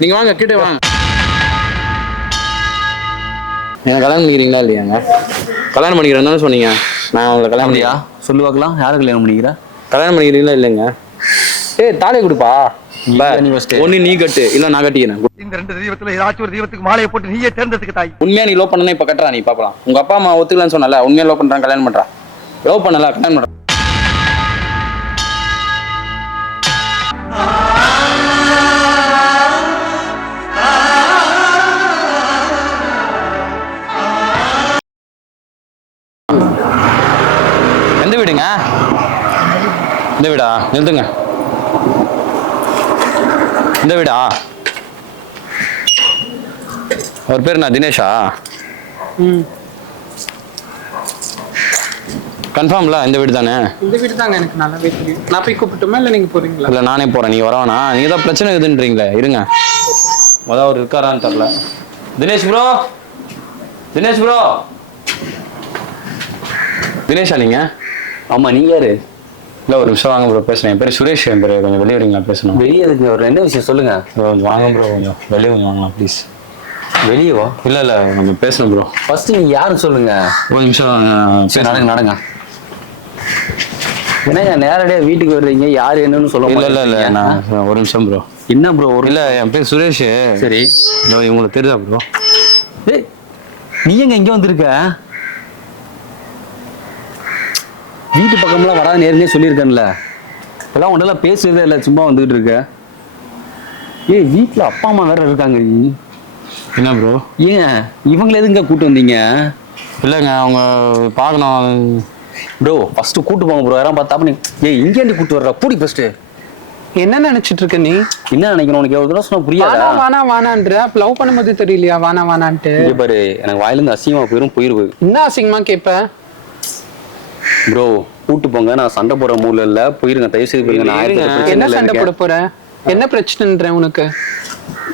நீங்க வாங்க கிட்ட வாங்க. என்ன கல்யாணம் பண்ணிக்கிறீங்களா இல்லையாங்க? கல்யாணம் பண்ணிக்கிறேன் தானே சொன்னீங்க? நான் உங்களை கல்யாணம் பண்ணியா சொல்லு பார்க்கலாம். யாரு கல்யாணம் பண்ணிக்கிற? கல்யாணம் பண்ணிக்கிறீங்களா இல்லைங்க? ஏய் தாலியை கொடுப்பா. ஒன்னு நீ கட்டு இல்ல நான் கட்டிக்கிறேன். இந்த ரெண்டு தெய்வத்துல ஏதாச்சும் ஒரு தெய்வத்துக்கு மாலையை போட்டு நீயே தேர்ந்தெடுத்துக்க தாய். உண்மையா நீ லவ் பண்ணனா இப்ப கட்டுறா நீ பாக்கலாம். உங்க அப்பா அம்மா ஒத்துக்கலன்னு சொன்னல உண்மையா லவ் பண்றான் கல்யாணம் பண்றா லவ் பண்ணல கல்யாணம் பண்றா இந்த வீடா? நிறுத்துங்க இந்த வீடா? அவர் பேர் என்ன? தினேஷா? கன்ஃபார்ம்ல இந்த வீடு தானே? இந்த வீடு தாங்க எனக்கு நல்லாவே தெரியும் நான் போய் கூப்பிட்டுமா இல்லை நீங்க போறீங்களா? இல்ல நானே போறேன். நீங்க வரவேணா. நீங்க தான் பிரச்சனை இருக்குதுன்றீங்களே இருங்க. முதல் அவர் இருக்காரான்னு தெரியல. தினேஷ் ப்ரோ தினேஷ் ப்ரோ தினேஷா நீங்க? ஆமா நீங்க யாரு? இல்ல ஒரு நிமிஷம் வாங்க ப்ரோ பேசுறேன். என் பேர் சுரேஷ் என் பேர் கொஞ்சம் வெளியே வரீங்களா பேசணும்? வெளியே இருக்குங்க ஒரு என்ன விஷயம் சொல்லுங்க. கொஞ்சம் வாங்க ப்ரோ கொஞ்சம் வெளியே கொஞ்சம் வாங்கலாம் ப்ளீஸ் வெளியே வா. இல்ல இல்ல கொஞ்சம் பேசணும் ப்ரோ ஃபர்ஸ்ட் நீங்க யாருன்னு சொல்லுங்க? ஒரு நிமிஷம் சரி. நடங்க நடங்க. என்னங்க நேரடியா வீட்டுக்கு வர்றீங்க யாரு என்னன்னு சொல்ல இல்ல இல்ல இல்ல. நான் ஒரு நிமிஷம் ப்ரோ என்ன ப்ரோ ஒரு இல்ல என் பேர் சுரேஷ். சரி. இதோ இவங்களுக்கு தெரியுதா ப்ரோ ஏய், நீ எங்க இங்க வந்திருக்க? வீட்டு பக்கம்லாம் வராது நேர்லயே சொல்லியிருக்கேன்ல. இப்பெல்லாம் உன்னெல்லாம் பேசுறதே இல்லை சும்மா வந்துகிட்டு இருக்க. ஏய் வீட்ல அப்பா அம்மா வேற இருக்காங்க நீ என்ன ப்ரோ ஏன் இவங்கள எதுங்க கூட்டு வந்தீங்க? இல்லைங்க அவங்க பார்க்கணும். ப்ரோ ஃபர்ஸ்ட் கூட்டு போங்க ப்ரோ யாரும் பார்த்தா நீ ஏய் இங்கேண்டி கூட்டு வர்ற. பூடி ஃபர்ஸ்ட் என்ன நினைச்சிட்டு இருக்க நீ? என்ன நினைக்கணும்? உனக்கு எவ்வளவு தூரம் சொன்னா வானா புரியாதா? வானா வானான்ற. லவ் பண்ணும்போது தெரியலையா? வானா வானான்ட்டு. பாரு எனக்கு வாயிலிருந்து அசிங்கமா போயிரும் போயிருவு என்ன அசிங்கமா கேப்ப? ப்ரோ கூட்டு போங்க. நான் சண்டை போடுற மூல இல்ல. போயிருங்க. தயவு செய்து போயிருங்க. நான் ஆயிரத்தி எட்டு என்ன சண்டை போட இருக்கேன். போற? என்ன பிரச்சனைன்ற உனக்கு?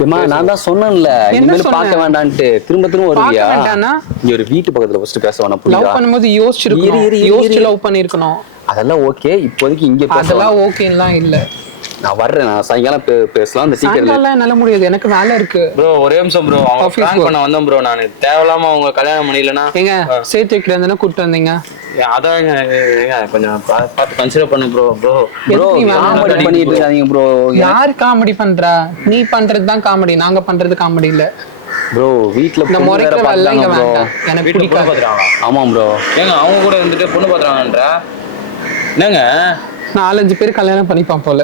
ஏம்மா நான் தான் சொன்னேன்ல. இனிமேல்? பார்க்க வேண்டான்ட்டு. திரும்ப திரும்ப வருவியா? இங்க ஒரு வீட்டு பக்கத்துல ஃபர்ஸ்ட் பேச வேணாம் லவ் புரியுதா பண்ணும்போது இரு, யோசிச்சிருக்கணும் யோசிச்சு. லவ் பண்ணிருக்கணும். அதெல்லாம் ஓகே இப்போதைக்கு இங்க பேச அதெல்லாம். ஓகேலாம் இல்ல. நான் வர்றேன். நான் சாயங்காலம் பே- பேசலாம். அந்த சீக்கிரம் என்னால முடியாது. எனக்கு வேலை இருக்கு. ப்ரோ ஒரே நிமிஷம் ப்ரோ அவங்க பிளான். பண்ண வந்தேன் ப்ரோ நான். தேவையில்லாம அவங்க கல்யாணம் பண்ணிக்கலனா ஏங்க சேர்த்து வைக்கிறதுனா கூப்பிட்டு வந்தீங்க. அதான் கொஞ்சம் பா- பார்த்து கன்சிடர் பண்ணு ப்ரோ ப்ரோ ப்ரோ? காமெடி பண்ணிட்டு இருக்காதீங்க ப்ரோ யாரு காமெடி பண்றா? நீ பண்றது தான் காமெடி நாங்க பண்றது காமெடி இல்ல. ப்ரோ வீட்ல இந்த ப்ரோ வேண்டாம் எனக்கு பிடிக்காது. பாத்துறாங்களா ஆமா ப்ரோ ஏங்க அவங்க கூட வந்துட்டு பொண்ணு பாத்துறாங்கன்ற என்னங்க? நாலஞ்சு பேர் கல்யாணம் பண்ணிப்பான் போல.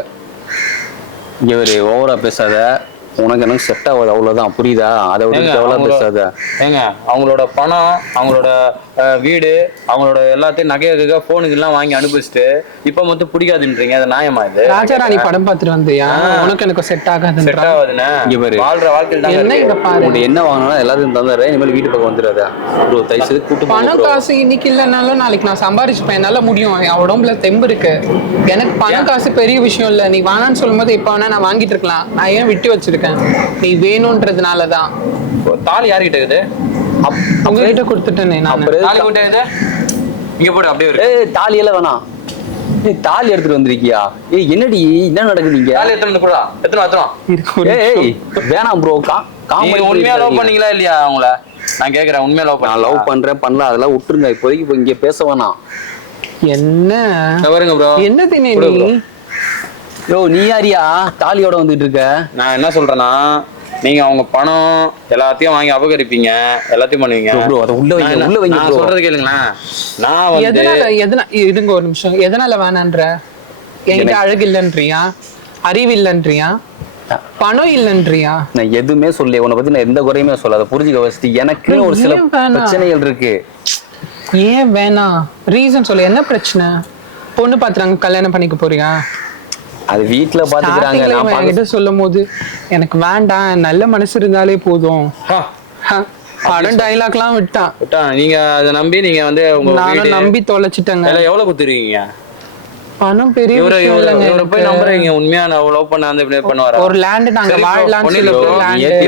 ஒரு ஓவரா பேசாத. உனக்கு எனக்கு செட் ஆகாது அவ்வளவுதான். புரியுதா? அதை விட அவங்க- பேசாத? ஏங்க அவங்களோட பணம் அவங்களோட வீடு அவங்களோட எல்லாத்தையும் நகையாக போனுக்கு எல்லாம் வாங்கி அனுப்பிச்சிட்டு இப்ப மட்டும் பிடிக்காதுன்றீங்க. அது நியாயமா இது? ராஜாராணி படம் பார்த்துட்டு வந்தியா? உனக்கு எனக்கு செட் செட் ஆகாதுன்றா ஆகுதுண்ணே. இங்க பாரு. வாழ்ற வாழ்க்கையில் என்ன. இங்க பாரு? உங்கள்ட்ட என்ன வாங்கினாலும் எல்லாத்தையும் தந்துடுறேன் இனிமேல் வீட்டு பக்கம் வந்துடாத. ப்ரோ தயவு செய்து கூட்டு பணம் bro. காசு இன்னைக்கு இல்லைனாலும் நாளைக்கு நான் சம்பாரிச்சுப்பேன். என்னால முடியும். என் உடம்புல தெம்பு இருக்கு. எனக்கு பணம் காசு பெரிய விஷயம் இல்ல. நீ வேணான்னு சொல்லும்போது இப்ப வேணா நான் வாங்கிட்டு இருக்கலாம். நான் ஏன் விட்டு வச்சிருக்கேன்? நீ வேணும்ன்றதுனாலதான் தாலி யார்கிட்ட இருக்குது? உங்ககிட்ட கொடுத்துட்டேனே நான். தாலி இங்க போடு அப்படியே ஏய் தாலி எல்லாம் வேணாம். ஏய் தாலி எடுத்துட்டு வந்திருக்கியா? ஏய் என்னடி என்ன நடக்குது இங்க? தாலி எத்தனை வந்து போடா எத்தனை எத்தனை? ஏய் வேணாம் ப்ரோ கா காமெடி உண்மையா லவ் பண்ணீங்க பண்ணீங்களா இல்லையா அவங்கள? நான் கேக்குறேன் உண்மையா லவ் நான் லவ் பண்றேன் பண்ணல அதெல்லாம் விட்டுருங்க. இப்போதைக்கு இப்போ இங்க பேச வேணாம். என்ன? பாருங்க ப்ரோ என்ன தினே நீ? bro. யோ நீ யாரியா? தாலியோட வந்துட்டு இருக்க. நான் என்ன சொல்றேன்னா நீங்க அவங்க பணம் எல்லாத்தையும் வாங்கி அபகரிப்பீங்க எல்லாத்தையும் பண்ணுவீங்க. ப்ரோ அதை உள்ள வைங்க உள்ள வைங்க நான் ப்ரோ. சொல்றது கேளுங்களேன். நான் வந்து எதனால எதனா இருங்க ஒரு நிமிஷம். எதனால வேணான்ற? என்கிட்ட அழகு இல்லைன்றியா? அறிவு இல்லைன்றியா? பணம் இல்லைன்றியா? நான் எதுவுமே சொல்லல உன்னை பத்தி நான் எந்த குறையுமே சொல்லாத புரிஞ்சுக்க ஃபர்ஸ்ட் எனக்கு ஒரு சில? பிரச்சனைகள் இருக்கு. ஏன் வேணாம்? ரீசன் சொல்லு. என்ன பிரச்சனை? பொண்ணு பாத்துறாங்க கல்யாணம் பண்ணிக்க போறியா? அது வீட்ல பாத்துக்கிறாங்க. நான் சொல்லும் போது எனக்கு வேண்டாம் நல்ல மனசு இருந்தாலே போதும். படம் டைலாக்லாம் விட்டான். விட்டா, நீங்க அதை நம்பி நீங்க வந்து உங்க நானும் நம்பி தொலைச்சிட்டேங்க. எவ்வளவு குத்துருவீங்க பணம் பெரிய போய். நம்புறீங்க. உண்மையா நான் லவ் பண்ண அந்த பண்ணுவாரா? ஒரு லேண்ட் நாங்க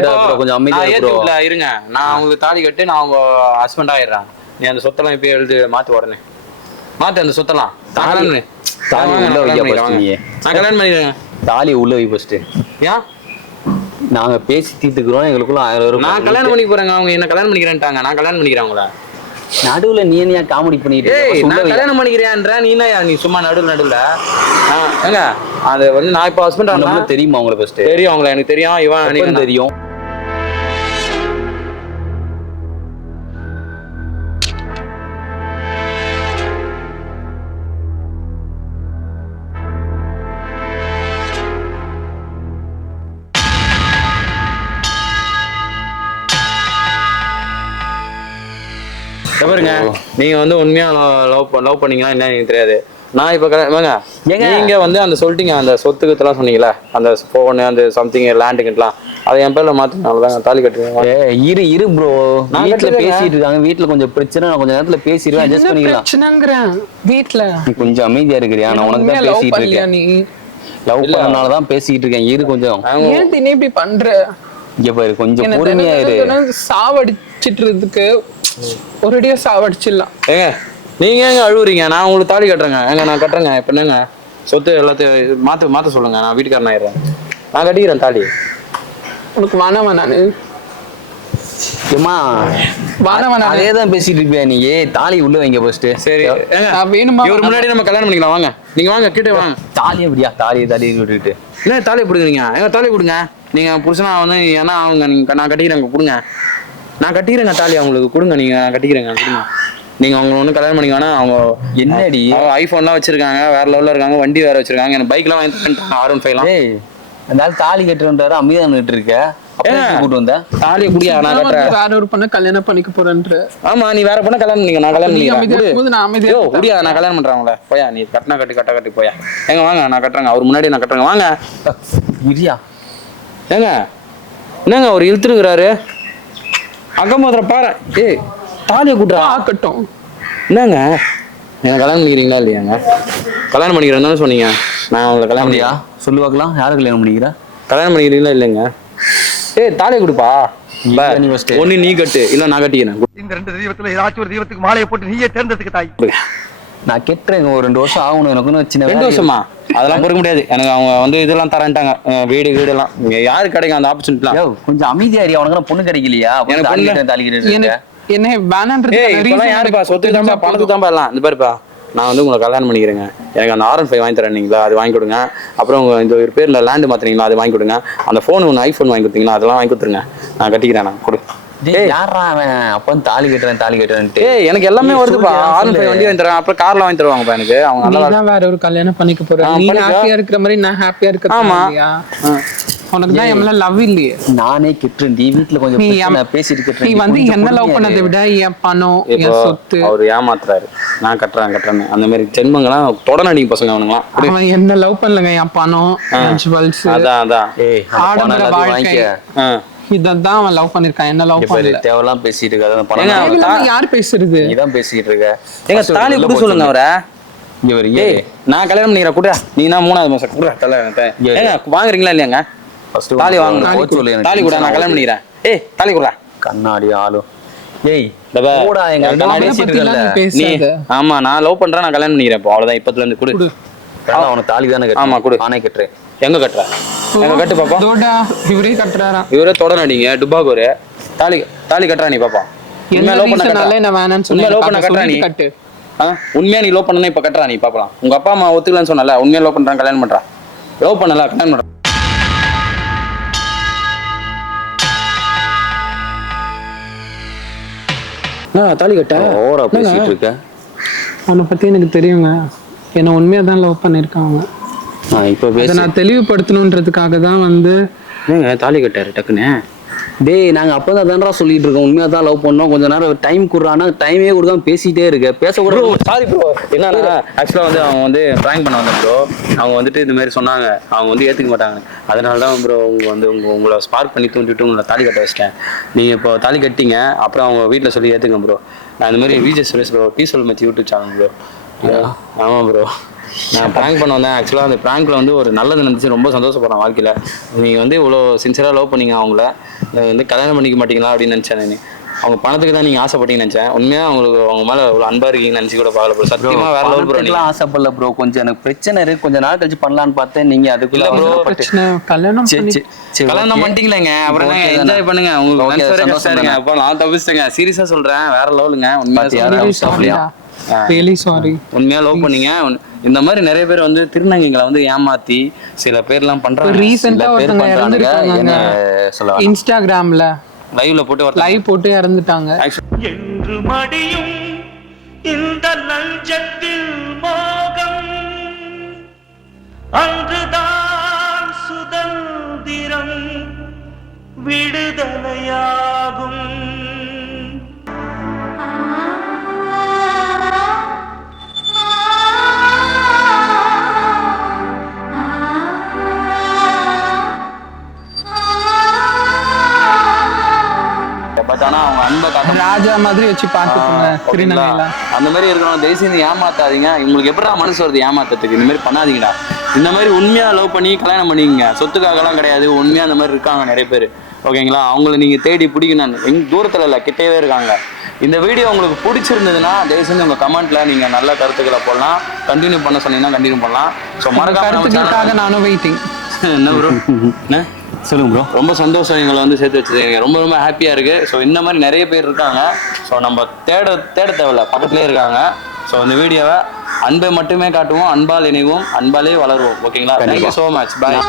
bro, கொஞ்சம் அமைதியா இருங்க. நான் அவங்களுக்கு தாலி கட்டி நான் அவங்க ஹஸ்பண்ட் ஆயிடுறேன். நீ அந்த சொத்தெல்லாம் இப்ப எழுதி மாத்து உடனே. மாத்து அந்த சொத்தெல்லாம். தாலி- தாலி உள்ள வைக்க. நான் கல்யாணம் பண்ணிக்கிறேன். தாலியை உள்ள வை ஃபர்ஸ்ட் ஏன் நாங்க பேசி தீர்த்துக்கிறோம். எங்களுக்குள்ள ஆயிரம் நான் கல்யாணம் பண்ணிக்க போறேங்க. அவங்க என்ன கல்யாணம் பண்ணிக்கிறேன்ட்டாங்க. நான் கல்யாணம் பண்ணிக்கிறேன் அவங்கள. நடுவுல நீ என்ன காமெடி பண்ணிட்டு? நான் கல்யாணம் பண்ணிக்கிறேன்ற நீ என்ன நீ சும்மா நடுவில் நடுவில். ஏங்க அது வந்து நான் இப்போ ஹஸ்பண்ட் ஆனா தெரியுமா உங்களை ஃபர்ஸ்ட் தெரியும் அவங்கள. எனக்கு தெரியும். இவன் தெரியும். பாருங்க நீங்க வந்து உண்மையா லவ் லவ் பண்ணீங்கன்னா என்ன எனக்கு தெரியாது. நான் இப்ப ஏங்க? நீங்க வந்து அந்த சொல்லிட்டீங்க அந்த சொத்துக்கத்தெல்லாம் சொன்னீங்களா அந்த போனு அந்த சம்திங் லேண்டுக்கிட்டலாம் அதை என் பேர்ல மாத்தினால தான் தாலி கட்டுறீங்க இரு இரு ப்ரோ கட்டுறேங்க. பேசிட்டு இருக்காங்க வீட்ல கொஞ்சம் பிரச்சனை நான் கொஞ்சம் நேரத்துல பேசிடுவேன் அட்ஜஸ்ட் பண்ணிக்கலாம். பிரச்சனைங்கிறேன் நீ கொஞ்சம் அமைதியா இருக்கிறியா? நான் உனக்கு தான் பேசிட்டு இருக்கேன். நீ? லவ் பண்ணனால தான் பேசிட்டு இருக்கேன் இரு கொஞ்சம். ஏன் இப்படி பண்ற? இங்க பாரு கொஞ்சம் பொறுமையா இரு. சாவடிச்சிட்டுறதுக்கு ஒரேடியா சாவடிச்சிடலாம். ஏங்க நீங்க ஏங்க அழுவுறீங்க? நான் உங்களுக்கு தாலி கட்டுறேங்க. ஏங்க நான் கட்டுறேங்க. இப்ப என்னங்க? சொத்து எல்லாத்தையும் மாத்த மாத்த சொல்லுங்க. நான் வீட்டுக்காரன் ஆயிடுறேன். நான் கட்டிக்கிறேன் தாலி. உனக்கு வேணாமா நானு? ஏமா அதே தான் பேசிட்டு இருப்பியா நீ? தாலி உள்ள வைங்க ஃபர்ஸ்ட் சரி வேணுமா? இவர் முன்னாடி நம்ம கல்யாணம் பண்ணிக்கலாம். வாங்க. நீங்க வாங்க கிட்ட வாங்க. தாலி எப்படியா தாலி தாலி விட்டுட்டு என்ன தாலி பிடிக்கிறீங்க ஏங்க தாலி கொடுங்க நீங்க புருஷனா வந்து ஏன்னா அவங்க நீங்க நான் கட்டிக்கிறேங்க கொடுங்க நான் கட்டிக்கிறேங்க தாலி அவங்களுக்கு கொடுங்க நீங்க நான் கட்டிக்கிறேங்க கொடுங்க. நீங்க அவங்க ஒன்றும் கல்யாணம் பண்ணிக்க வேணாம் அவங்க என்னடி? அவங்க ஐஃபோன்லாம் வச்சிருக்காங்க வேற லெவல்ல இருக்காங்க வண்டி வேற வச்சிருக்காங்க எனக்கு பைக்லாம் வாங்கி தரேன்ட்டாங்க ஆர் ஒன் ஃபைவ்லாம் ஆள் தாலி கட்டுறாரு அமைதியா நின்னுட்டு இருக்க. கூட்டு வந்த? தாலியை குடியா நான் கட்டுறேன். வேற ஒரு பொண்ணை கல்யாணம் பண்ணிக்க போறேன்ற. ஆமா நீ வேற பொண்ணை கல்யாணம் பண்ணிக்க நான் கல்யாணம் பண்ணிக்கிறேன். நான் அமைதியா யோ இருக்கேன். முடியா நான் கல்யாணம் பண்றேன் அவங்கள. போயா நீ கட்டினா கட்டி கட்ட கட்டி போயா. ஏங்க வாங்க நான் கட்டுறேங்க. அவர் முன்னாடி நான் கட்டுறேங்க. வாங்க. இரியா. ஏங்க என்னங்க அவர் இழுத்துருக்கிறாரு அகமதுரை பாரு ஏய் தாலியை கூட்டுறா. ஆக்கட்டும் என்னங்க? என்ன கல்யாணம் பண்ணிக்கிறீங்களா இல்லையாங்க? கல்யாணம் பண்ணிக்கிறேன்னு தானே சொன்னீங்க. நான் உங்களை கல்யாணம் பண்ணியா சொல்லு பார்க்கலாம். யாரு கல்யாணம் பண்ணிக்கிற? கல்யாணம் பண்ணிக்கிறீங்களா இல்லைங்க? ஏய் தாலியை கொடுப்பா. இல்ல, நீ first. ஒண்ணு நீ கட்டு. இல்ல நான் கட்டிக்கிறேன். கொடு. இந்த ரெண்டு தெய்வத்துல ஏதாச்சும் ஒரு தெய்வத்துக்கு மாலையை போட்டு நீயே தேர்ந்தெடுத்துக்க தாய். நான் கெட்டுறேன் ஒரு ரெண்டு வருஷம் ஆகணும் எனக்கு இன்னும் சின்ன ரெண்டு வருஷமா? அதெல்லாம் பொறுக்க முடியாது. எனக்கு அவங்க வந்து இதெல்லாம் தரேன்ட்டாங்க. வீடு வீடு எல்லாம் இங்க யாரு கிடைக்கும் அந்த ஆப்பர்ச்சுனிட்டிலாம் யோ, கொஞ்சம் அமைதியா இரியா உனக்கு பொண்ணு கிடைக்கலையா? எனக்கு கட்டுறேன் என்ன என்ன வேணான்றது யாருப்பா? சொத்து தான்ப்பா பணத்துக்கு தான்ப்பா எல்லாம்? இந்த பாருப்பா நான் வந்து உங்களை கல்யாணம் பண்ணிக்கிறேங்க. எனக்கு அந்த ஆர்என் ஃபைவ் வாங்கி தரேன்னீங்களா அது வாங்கி கொடுங்க. அப்புறம் உங்க இந்த ஒரு பேர்ல லேண்டு மாத்துறீங்களா? அது வாங்கி கொடுங்க. அந்த ஃபோன் ஒன்று ஐஃபோன் வாங்கி கொடுத்தீங்களா? அதெல்லாம் வாங்கி கொடுத்துருங்க. நான் கட்டிக்கிறேன் நான். கொடு. யாரா அவன்? அப்ப தாலி கட்டுறேன் தாலி கட்டுறேன்ட்டு. ஏய் எனக்கு எல்லாமே வருதுப்பா. சொல்லு. வண்டி வாங்கி தரேன். அப்புறம் கார்ல வாங்கி தருவாங்கப்பா எனக்கு. அவங்க நல்லா வேற ஒரு கல்யாணம் பண்ணிக்க போற. ஆ, நீ பண்ணிக்க. ஹாப்பியா இருக்கிற மாதிரி நான் ஹாப்பியா இருக்க ஆமா. உனக்கு தான் லவ் இல்லையே. நானே கெட்டுறேன். நீ வீட்டுல கொஞ்சம் பிரச்சனை, பேசிட்டு நீ கெட்டுறேன் வந்து என்ன லவ் பண்ணதை. விட என் பணம் என் சொத்து. அவர் ஏமாத்துறாரு. நான் கட்டுறேன் கட்டுறேன்னு. அந்த மாதிரி ஜென்மங்களாம் தொடநடிங்க பசங்க அவனுங்களாம். அவன் என்ன லவ் பண்ணலங்க? என் பணம் என் ஜுவல்ஸ் அதான் அதான். ஆடம்பர வாழ்க்கை. இதான் அவன் லவ் பண்ணிருக்கான். என்ன லவ் பண்ணல? தேவையெல்லாம் பேசிட்டு இருக்காது பணம் நான் யார் பேசுறது நீ தான் பேசிட்டு இருக்க. ஏங்க தாலி போ சொல்லுங்க அவரை. இங்க வரு ஏய் நான் கல்யாணம் பண்ணிக்கிறேன் குடுறா நீ தான் மூணாவது மாசம் த- ஏய். ஏங்க வாங்குறீங்களா இல்லையாங்க? ஃபர்ஸ்ட் தாலி வாங்கணும். சொல்லு தாலி கூட. நான் கல்யாணம். பண்ணிக்கிறேன். ஏய் தாலி குடுறா கண்ணாடி ஆளும் ஏய் போடா எங்க கண்ணாடி நீ ஆமா நான் லவ் பண்றேன் நான் கல்யாணம் பண்ணிக்கிறேன் இப்போ அவ்வளவுதான் இப்பத்துல இருந்து குடு. கொடு. அவனுக்கு தாலி தானே ஆமா, கொடு. நானே கட்டுறேன். எங்க கட்டுற? எங்க கட்டு பாப்பா? இவரே கட்டுறாராம் இவரே தொடநடிங்க டுபாகூர். தாலி தாலி கட்டுறா நீ பாப்பா. என்ன உண்மையா லவ் பண்ண கட்டுறா. என்ன வேணாம்னு உண்மையா லவ் பண்ண சொன்னேன் கட்டுறா நீ. கட்டு. ஆ? உண்மையா நீ லவ் பண்ணணும் இப்ப கட்டுறா நீ பாப்பலாம் உங்க அப்பா அம்மா ஒத்துக்கலன்னு சொன்னல உண்மையா லவ் பண்றான் கல்யாணம் பண்றா. லவ் பண்ணல கல்யாணம் பண்றா. நான் தாலி கட்ட? ஓவரா பேசிட்டு இருக்க? அவனை பத்தி எனக்கு தெரியுங்க. என்ன உண்மையா தான் லவ் பண்ணிருக்காங்க இப்ப பேசி நான் தெளிவுபடுத்தணுன்றதுக்காக தான் வந்து ஏங்க தாலி கட்டாரு டக்குன்னு? டேய் நாங்க அப்பதான் தான்டா சொல்லிட்டு இருக்கோம். உண்மையா தான் லவ் பண்ணோம். கொஞ்ச நேரம் டைம் குடுறானா டைமே கொடுக்காம பேசிட்டே இருக்க. பேச கூட சாரி ப்ரோ என்னன்னா ஆக்சுவலாக வந்து அவங்க வந்து ப்ராங்க் பண்ண வந்தாங்க ப்ரோ அவங்க வந்துட்டு இந்த மாதிரி சொன்னாங்க. அவங்க வந்து ஏற்றுக்க மாட்டாங்க. அதனால தான் ப்ரோ உங்க வந்து உங்க உங்களை ஸ்பார்க் பண்ணி தூண்டிட்டு உங்களை தாலி கட்ட வச்சிட்டேன். நீங்கள் இப்போ தாலி கட்டிங்க. அப்புறம் அவங்க வீட்டில் சொல்லி ஏற்றுங்க ப்ரோ நான் இந்த மாதிரி விஜய் சுரேஷ் ப்ரோ டீ சொல் மச்சி யூடியூப் சேனல் ப்ரோ ஆமாம் ப்ரோ நான் ப்ராங்க் பண்ண வந்தேன். ஆக்சுவலாக அந்த ப்ராங்க்ல வந்து ஒரு நல்லது நடந்துச்சு. ரொம்ப சந்தோஷப்படுறேன் வாழ்க்கையில். நீங்கள் வந்து இவ்வளோ சின்சியராக லவ் பண்ணீங்க அவங்கள. வந்து கல்யாணம் பண்ணிக்க மாட்டீங்களா அப்படின்னு நினச்சேன் நான். அவங்க பணத்துக்கு தான் நீங்க ஆசைப்பட்டீங்கன்னு நினைச்சேன். உண்மையா அவங்களுக்கு அவங்க மேல இவ்வளவு அன்பா இருக்கீங்கன்னு நினைச்சு கூட பார்க்கல ப்ரோ சத்தியமா வேற லெவல் ப்ரோ பணத்துக்குலாம் ஆசைப்படல ப்ரோ கொஞ்சம் எனக்கு பிரச்சனை இருக்கு. கொஞ்ச நாள் கழிச்சு பண்ணலான்னு பார்த்தேன். நீங்க அதுக்குள்ள அவசரப்பட்டு- பிரச்சனை. கல்யாணம் சரி, பண்ணி சரி, சரி, கல்யாணம். பண்ணிட்டீங்களேங்க? அப்புறம்? என்ஜாய் பண்ணுங்க. உங்களுக்கு சந்தோஷம் இருங்க? அப்போ நான் தப்பிச்சிட்டேங்க. சீரியஸா சொல்றேன். வேற லெவலுங்க உண்மையா. ரியலி சாரி உண்மையா லவ் பண்ணீங்க? இந்த மாதிரி நிறைய பேர் வந்து திருநங்கைகளை வந்து ஏமாத்தி சில பேர்லாம் பண்றாங்க. ரீசெண்டா சொல்ல வேணாம். இன்ஸ்டாகிராம்ல லைவ்ல போட்டு லைவ் போட்டு இறந்துட்டாங்க. என்று மடியும் இந்த லஞ்சத்தில் மோகம். அன்றுதான் சுதந்திரம் விடுதலையாகும் பட் ஆனா அவங்க அன்பை காட்ட ராஜா மாதிரி வச்சு? திருநங்கையில அந்த மாதிரி இருக்கிறவங்க தயவு ஏமாத்தாதீங்க. உங்களுக்கு எப்படா மனசு வருது ஏமாத்தத்துக்கு இந்த மாதிரி பண்ணாதீங்கடா. இந்த மாதிரி உண்மையா லவ் பண்ணி கல்யாணம் பண்ணிக்கங்க. சொத்துக்காகலாம் கிடையாது. உண்மையா அந்த மாதிரி இருக்காங்க நிறைய பேர். ஓகேங்களா? அவங்கள நீங்க தேடி பிடிக்கணும் எங்க தூரத்துல இல்ல கிட்டேவே இருக்காங்க. இந்த வீடியோ உங்களுக்கு பிடிச்சிருந்ததுன்னா தயவு செஞ்சு உங்க கமெண்ட்ல நீங்க நல்ல கருத்துக்களை போடலாம். கண்டினியூ பண்ண சொன்னீங்கன்னா கண்டினியூ பண்ணலாம். ஸோ மறக்காம நானும் வெயிட்டிங் என்ன ப்ரோ என்ன? சொல்லுங்க ப்ரோ ரொம்ப சந்தோஷம் எங்களை வந்து சேர்த்து வச்சது எனக்கு ரொம்ப ரொம்ப ஹாப்பியாக இருக்கு. ஸோ இந்த மாதிரி நிறைய பேர் இருக்காங்க. ஸோ நம்ம தேட தேட தேவையில்ல. பக்கத்துலேயே இருக்காங்க. ஸோ இந்த வீடியோவை அன்பை மட்டுமே காட்டுவோம். அன்பால் இணைவோம். அன்பாலே வளருவோம். ஓகேங்களா தேங்க்யூ ஸோ மச் பாய்